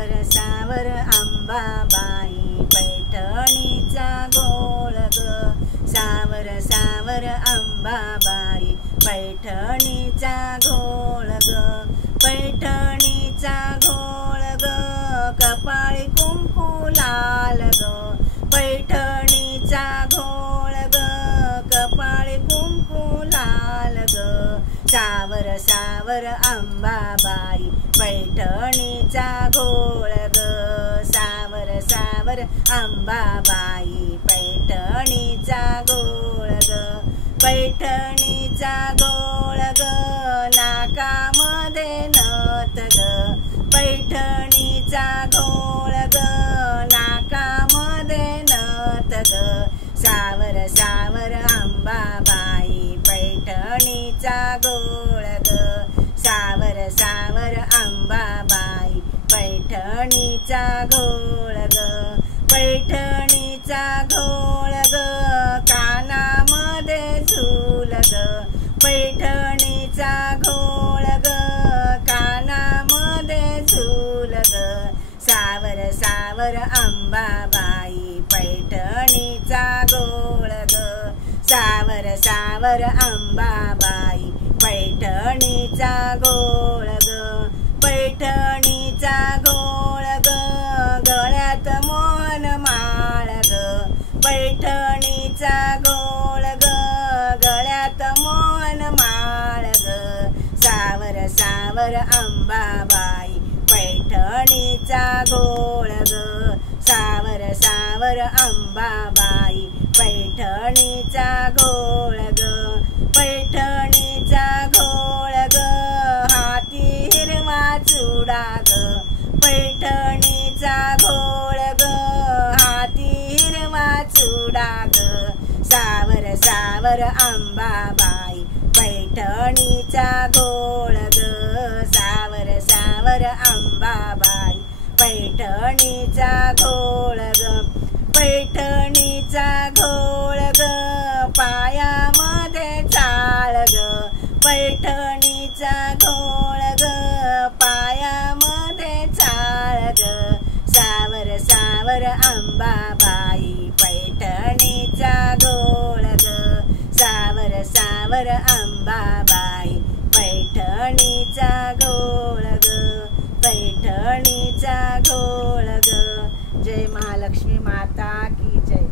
सावर सावर अंबाबाई पैठणीचा घोळ ग। सावर सावर अंबाबाई पैठणीचा घोळ ग। पैठणीचा घोळ ग, कपाळी कुंकू लाल ग। पैठणीचा घोळ ग, कपाळी कुंकू लाल ग। सावर सावर अंबाबाई पैठणीचा घोळ ग। सावर सावर अंबाबाई पैठणीचा घोळ ग। पैठणीचा घोळ ग, नाकामध्ये नथ ग। पैठणीचा घोळ ग, नाकामध्ये नथ ग। सावर सावर अंबाबाई पैठणीचा घोळ ग। सावर सावर अंबाबाई पैठणीचा घोळ ग। पैठणीचा घोळ ग, कानामध्ये झूल ग। पैठणीचा घोळ ग, कानामध्ये झूल ग। सावर सावर अंबाबाई पैठणीचा घोळ ग। सावर सावर अंबाबाई पैठणीचा घोळ ग। पैठणीचा घोळ ग, गळ्यात मोहन माळ ग। पैठणीचा घोळ ग, गळ्यात मोहन माळ ग। सावर सावर अंबाबाई पैठणीचा घोळ ग। सावर सावर अंबाबाई पैठणीचा घोळ ग। पैठणीचा घोळ ग, हाती हिरवा चुडा ग। पैठणीचा घोळ ग, हाती हिरवा चुडा ग। सावर सावर अंबाबाई पैठणीचा घोळ ग। सावर सावर अंबाबाई पैठणीचा घोळ ग। पैठणीचा घोळ ग, पायामध्ये चाळ ग। पैठणीचा घोळ ग, पायामध्ये चाळ ग। सावर सावर अंबाबाई पैठणीचा घोळ ग। सावर सावर अंबाबाई पैठणीचा घोळ ग। पैठणीचा घोळ ग। जय महालक्ष्मी माता की जय।